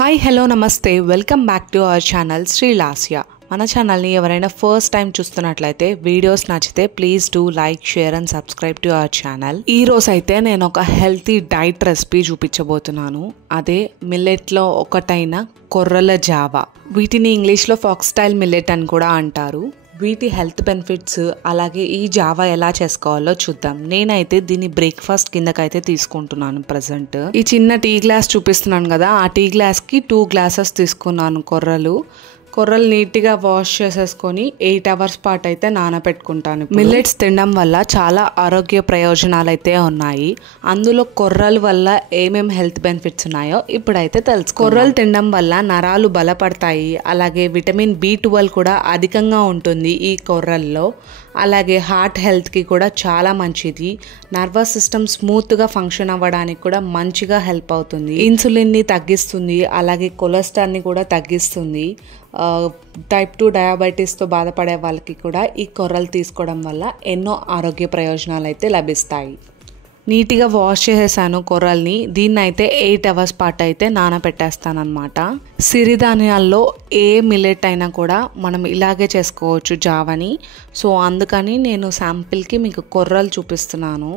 Hi hello నమస్తే welcome back to our channel Sri Lasya. మన ఛానల్ని ఎవరైనా ఫస్ట్ టైం చూస్తున్నట్లయితే వీడియోస్ నచ్చితే please do like share and subscribe to our channel. ఈరోజు అయితే నేను ఒక హెల్తీ డైట్ రెసిపీ చూపించబోతున్నాను. అదే మిల్లెట్లో ఒకటైన కొర్రల జావా. వీటిని ఇంగ్లీష్లో ఫాక్స్టైల్ మిల్లెట్ అని కూడా అంటారు. వీటి హెల్త్ బెనిఫిట్స్ అలాగే ఈ జావా ఎలా చేసుకోవాలో చూద్దాం. నేనైతే దీన్ని బ్రేక్ఫాస్ట్ కిందకైతే తీసుకుంటున్నాను ప్రజెంట్. ఈ చిన్న టీ గ్లాస్ చూపిస్తున్నాను కదా, ఆ టీ గ్లాస్కి 2 గ్లాసెస్ తీసుకున్నాను కొర్రలు నీట్గా వాష్ చేసేసుకొని 8 hours పాటు అయితే నానబెట్టుకుంటాను. మిల్లెట్స్ తినడం వల్ల చాలా ఆరోగ్య ప్రయోజనాలు అయితే ఉన్నాయి. అందులో కొర్రల వల్ల ఏమేమి హెల్త్ బెనిఫిట్స్ ఉన్నాయో ఇప్పుడైతే తెలుసు. కొర్రలు తినడం వల్ల నరాలు బలపడతాయి, అలాగే విటమిన్ B12 కూడా అధికంగా ఉంటుంది ఈ కొర్రల్లో. అలాగే హార్ట్ హెల్త్కి కూడా చాలా మంచిది. నర్వస్ సిస్టమ్ స్మూత్గా ఫంక్షన్ అవ్వడానికి కూడా మంచిగా హెల్ప్ అవుతుంది. ఇన్సులిన్ని తగ్గిస్తుంది, అలాగే కొలెస్ట్రాల్ని కూడా తగ్గిస్తుంది. టైప్ 2 డయాబెటీస్తో బాధపడే వాళ్ళకి కూడా ఈ కొర్రలు తీసుకోవడం వల్ల ఎన్నో ఆరోగ్య ప్రయోజనాలు అయితే లభిస్తాయి. నీట్గా వాష్ చేసేసాను కొర్రల్ని. దీన్ని అయితే 8 hours పాటు అయితే నానబెట్టేస్తానమాట. సిరిధాన్యాల్లో ఏ మిల్లెట్ అయినా కూడా మనం ఇలాగే చేసుకోవచ్చు జావని. సో అందుకని నేను శాంపిల్కి మీకు కొర్రలు చూపిస్తున్నాను.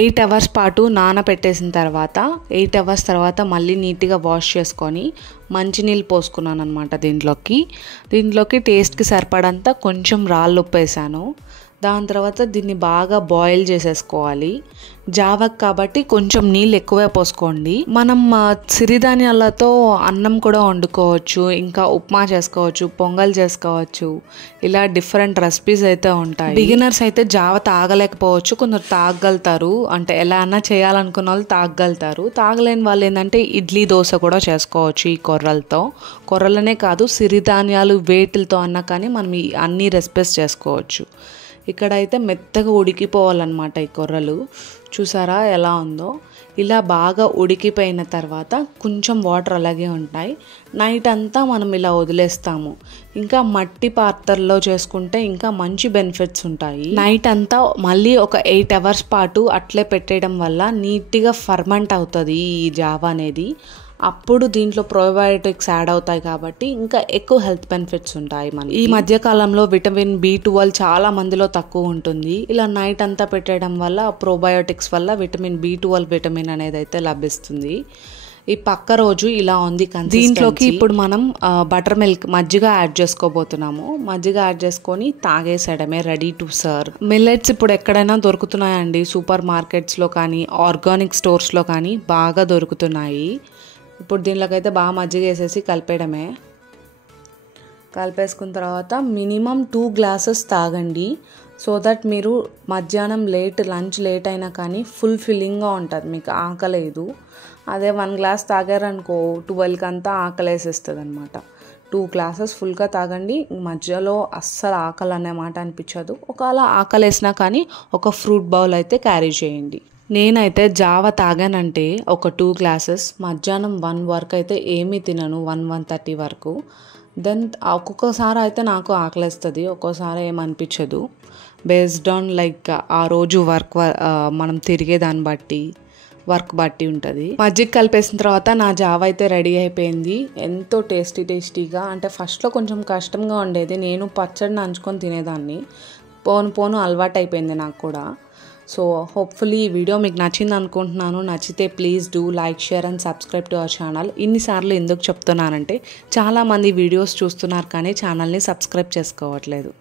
8 hours పాటు నానబెట్టేసిన తర్వాత 8 hours తర్వాత మళ్ళీ నీట్గా వాష్ చేసుకొని మంచినీళ్ళు పోసుకున్నాను అనమాట. దీంట్లోకి టేస్ట్కి సరిపడంత కొంచెం రాళ్ళు ఉప్పు వేసాను. దాని తర్వాత దీన్ని బాగా బాయిల్ చేసేసుకోవాలి. జావక్ కాబట్టి కొంచెం నీళ్ళు ఎక్కువే పోసుకోండి. మనం సిరిధాన్యాలతో అన్నం కూడా వండుకోవచ్చు, ఇంకా ఉప్మా చేసుకోవచ్చు, పొంగల్ చేసుకోవచ్చు. ఇలా డిఫరెంట్ రెసిపీస్ అయితే ఉంటాయి. బిగినర్స్ అయితే జావ తాగలేకపోవచ్చు, కొందరు తాగలుగుతారు. అంటే ఎలా అన్నా చేయాలనుకున్న వాళ్ళు తాగలుగుతారు. తాగలేని వాళ్ళు ఏంటంటే ఇడ్లీ దోశ కూడా చేసుకోవచ్చు ఈ కొర్రలతో. కొర్రలనే కాదు, సిరిధాన్యాలు వేటిలతో అన్నా కానీ మనం ఈ అన్ని రెసిపీస్ చేసుకోవచ్చు. ఇక్కడైతే మెత్తగా ఉడికిపోవాలన్నమాట ఈ కొర్రలు. చూసారా ఎలా ఉందో? ఇలా బాగా ఉడికిపోయిన తర్వాత కొంచెం వాటర్ అలాగే ఉంటాయి. నైట్ అంతా మనం ఇలా వదిలేస్తాము. ఇంకా మట్టి పాత్రలో చేసుకుంటే ఇంకా మంచి బెనిఫిట్స్ ఉంటాయి. నైట్ అంతా మళ్ళీ ఒక 8 hours పాటు అట్లే పెట్టేయడం వల్ల నీట్గా ఫర్మెంట్ అవుతుంది ఈ జావా అనేది. అప్పుడు దీంట్లో ప్రోబయోటిక్స్ యాడ్ అవుతాయి కాబట్టి ఇంకా ఎక్కువ హెల్త్ బెనిఫిట్స్ ఉంటాయి. మనకి ఈ మధ్య కాలంలో విటమిన్ B12 చాలా మందిలో తక్కువ ఉంటుంది. ఇలా నైట్ అంతా పెట్టడం వల్ల ప్రోబయోటిక్స్ వల్ల విటమిన్ B12 విటమిన్ అనేది అయితే లభిస్తుంది. ఈ పక్క రోజు ఇలా ఉంది. దీంట్లోకి ఇప్పుడు మనం బటర్ మిల్క్ మజ్జిగ యాడ్ చేసుకోబోతున్నాము. మజ్జిగ యాడ్ చేసుకొని తాగేసేయడమే, రెడీ టు సర్వ్. మిల్లెట్స్ ఇప్పుడు ఎక్కడైనా దొరుకుతున్నాయండి. సూపర్ మార్కెట్స్లో కానీ ఆర్గానిక్ స్టోర్స్లో కానీ బాగా దొరుకుతున్నాయి. ఇప్పుడు దీనిలోకి అయితే బాగా మజ్జిగ వేసేసి కలిపేయడమే. కలిపేసుకున్న తర్వాత మినిమం 2 glasses తాగండి. సో దట్ మీరు మధ్యాహ్నం లంచ్ లేట్ అయినా కానీ ఫుల్ఫిల్లింగ్గా ఉంటుంది, మీకు ఆకలేదు. అదే 1 glass తాగారనుకో 12కి అంతా ఆకలేసేస్తుంది అనమాట. 2 glasses ఫుల్గా తాగండి. మధ్యలో అస్సలు ఆకలి అనే మాట అనిపించదు. ఒకవేళ ఆకలేసినా కానీ ఒక ఫ్రూట్ బౌల్ అయితే క్యారీ చేయండి. నేనైతే జావా తాగానంటే ఒక 2 glasses, మధ్యాహ్నం 1 వరకు అయితే ఏమీ తినను, 1-1:30 వరకు. దెన్ ఒక్కొక్కసారి అయితే నాకు ఆకలేస్తుంది, ఒక్కోసారి ఏమనిపించదు. బేస్డ్ ఆన్ లైక్ ఆ రోజు మనం తిరిగే దాన్ని బట్టి వర్క్ బట్టి ఉంటుంది. మజ్జిగ కలిపేసిన తర్వాత నా జావా అయితే రెడీ అయిపోయింది. ఎంతో టేస్టీగా. అంటే ఫస్ట్లో కొంచెం కష్టంగా ఉండేది. నేను పచ్చడి నంచుకొని తినేదాన్ని. పోను అలవాటు అయిపోయింది నాకు కూడా. సో హోప్ఫుల్లీ ఈ వీడియో మీకు నచ్చింది అనుకుంటున్నాను. నచ్చితే please do like share and subscribe to our channel. ఇన్నిసార్లు ఎందుకు చెప్తున్నానంటే చాలామంది వీడియోస్ చూస్తున్నారు కానీ ఛానల్ని సబ్స్క్రైబ్ చేసుకోవట్లేదు.